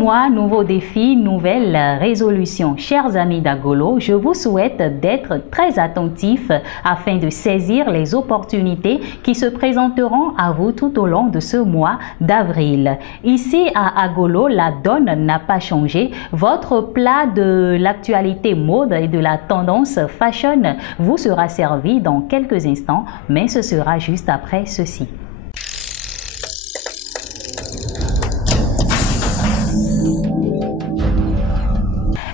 mois, nouveaux défis, nouvelles résolutions. Chers amis d'Agolo, je vous souhaite d'être très attentifs afin de saisir les opportunités qui se présenteront à vous tout au long de ce mois d'avril. Ici à Agolo, la donne n'a pas changé. Votre plat de l'actualité mode et de la tendance fashion vous sera servi dans quelques instants, mais ce sera juste après ceci.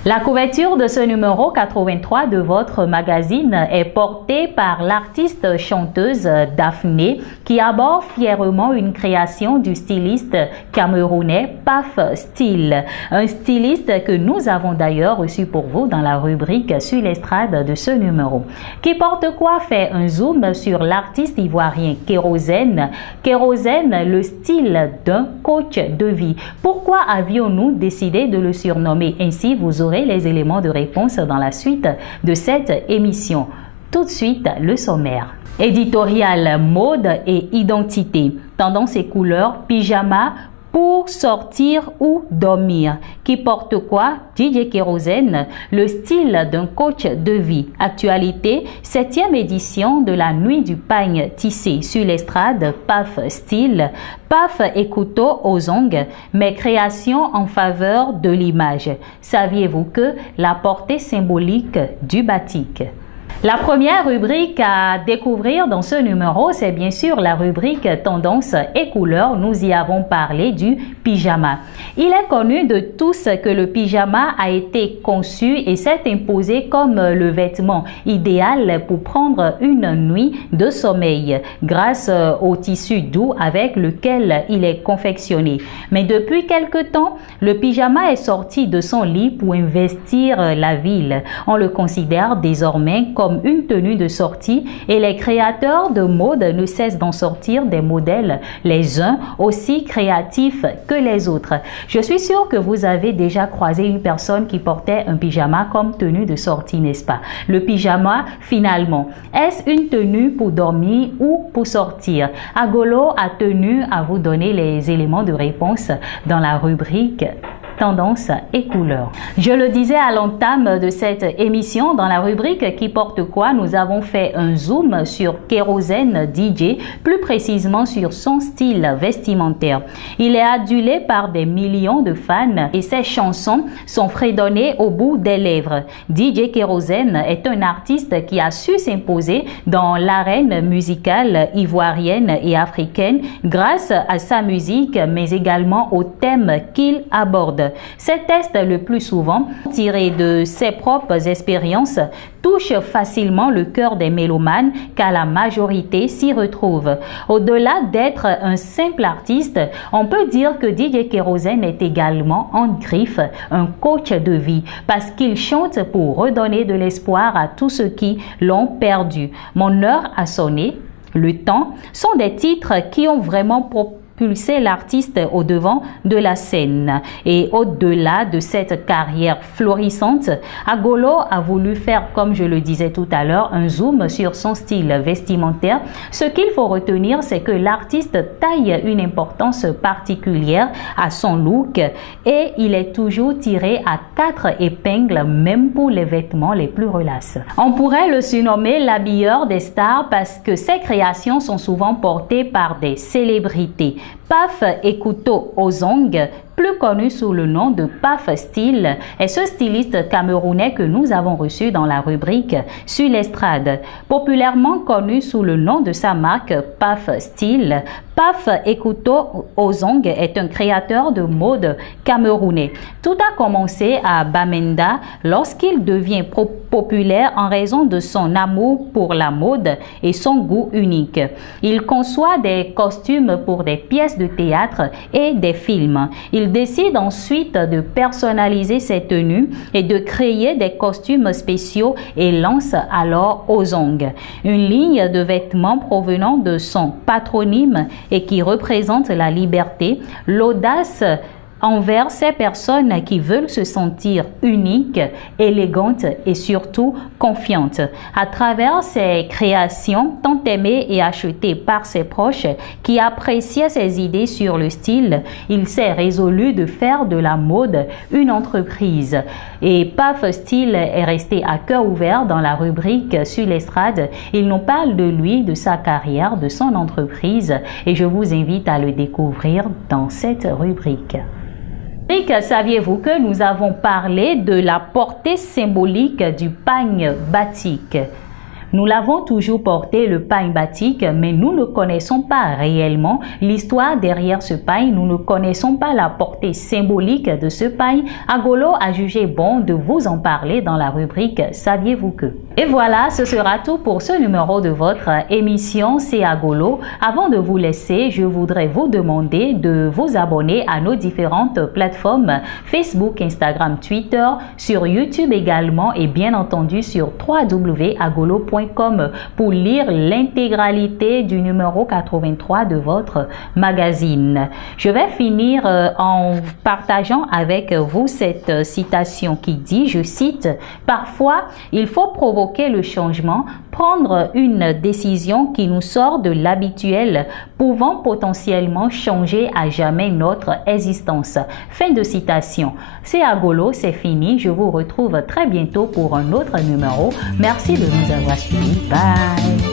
La couverture de ce numéro 83 de votre magazine est portée par l'artiste chanteuse Daphné qui aborde fièrement une création du styliste camerounais Paf Style. Un styliste que nous avons d'ailleurs reçu pour vous dans la rubrique sur l'estrade de ce numéro. Qui porte quoi fait un zoom sur l'artiste ivoirien Kérosène. Kérosène, le style d'un coach de vie. Pourquoi avions-nous décidé de le surnommer ainsi? Vous aurez les éléments de réponse dans la suite de cette émission. Tout de suite, le sommaire. Éditorial, mode et identité. Tendance et couleurs, pyjama pour sortir ou dormir. Qui porte quoi? DJ Kérosène, le style d'un coach de vie. Actualité, 7e édition de la nuit du pagne tissé sur l'estrade, Paf Style. Paf et couteau aux ongles, mes créations en faveur de l'image. Saviez-vous que la portée symbolique du batik? La première rubrique à découvrir dans ce numéro, c'est bien sûr la rubrique Tendance et couleurs. Nous y avons parlé du pyjama. Il est connu de tous que le pyjama a été conçu et s'est imposé comme le vêtement idéal pour prendre une nuit de sommeil grâce au tissu doux avec lequel il est confectionné. Mais depuis quelque temps, le pyjama est sorti de son lit pour investir la ville. On le considère désormais comme une tenue de sortie et les créateurs de mode ne cessent d'en sortir des modèles, les uns aussi créatifs que les autres. Je suis sûre que vous avez déjà croisé une personne qui portait un pyjama comme tenue de sortie, n'est-ce pas? Le pyjama, finalement, est-ce une tenue pour dormir ou pour sortir? Agolo a tenu à vous donner les éléments de réponse dans la rubrique Tendance et couleurs. Je le disais à l'entame de cette émission, dans la rubrique Qui porte quoi, nous avons fait un zoom sur Kérosène DJ, plus précisément sur son style vestimentaire. Il est adulé par des millions de fans et ses chansons sont fredonnées au bout des lèvres. DJ Kérosène est un artiste qui a su s'imposer dans l'arène musicale ivoirienne et africaine grâce à sa musique, mais également aux thèmes qu'il aborde. Ces tests, le plus souvent tirés de ses propres expériences, touchent facilement le cœur des mélomanes car la majorité s'y retrouve. Au-delà d'être un simple artiste, on peut dire que DJ Kérosène est également en griffe un coach de vie parce qu'il chante pour redonner de l'espoir à tous ceux qui l'ont perdu. Mon heure a sonné, le temps sont des titres qui ont vraiment propulsé l'artiste au devant de la scène. Et au-delà de cette carrière florissante, Agolo a voulu faire, comme je le disais tout à l'heure, un zoom sur son style vestimentaire. Ce qu'il faut retenir, c'est que l'artiste taille une importance particulière à son look et il est toujours tiré à 4 épingles, même pour les vêtements les plus relaxes. On pourrait le surnommer l'habilleur des stars parce que ses créations sont souvent portées par des célébrités. Paf et couteau aux ongles, plus connu sous le nom de Paf Style, est ce styliste camerounais que nous avons reçu dans la rubrique Sur l'estrade. Populairement connu sous le nom de sa marque Paf Style, Paf et couteau aux ongles est un créateur de mode camerounais. Tout a commencé à Bamenda lorsqu'il devient populaire en raison de son amour pour la mode et son goût unique. Il conçoit des costumes pour des pièces de théâtre et des films. Il décide ensuite de personnaliser ses tenues et de créer des costumes spéciaux et lance alors Ozong, une ligne de vêtements provenant de son patronyme et qui représente la liberté, l'audace envers ces personnes qui veulent se sentir uniques, élégantes et surtout confiantes. À travers ses créations tant aimées et achetées par ses proches qui appréciaient ses idées sur le style, il s'est résolu de faire de la mode une entreprise. Et Paf Style est resté à cœur ouvert dans la rubrique Sur l'estrade. Il nous parle de lui, de sa carrière, de son entreprise et je vous invite à le découvrir dans cette rubrique. Saviez-vous que nous avons parlé de la portée symbolique du pagne batik? Nous l'avons toujours porté, le pagne batik, mais nous ne connaissons pas réellement l'histoire derrière ce pagne. Nous ne connaissons pas la portée symbolique de ce pagne. Agolo a jugé bon de vous en parler dans la rubrique Saviez-vous que? Et voilà, ce sera tout pour ce numéro de votre émission C'est Agolo. Avant de vous laisser, je voudrais vous demander de vous abonner à nos différentes plateformes Facebook, Instagram, Twitter, sur YouTube également et bien entendu sur www.agolo.com pour lire l'intégralité du numéro 83 de votre magazine. Je vais finir en partageant avec vous cette citation qui dit, je cite, « Parfois, il faut provoquer le changement, prendre une décision qui nous sort de l'habituel, pouvant potentiellement changer à jamais notre existence. » Fin de citation. C'est Agolo, c'est fini. Je vous retrouve très bientôt pour un autre numéro. Merci de nous avoir suivis. Bye!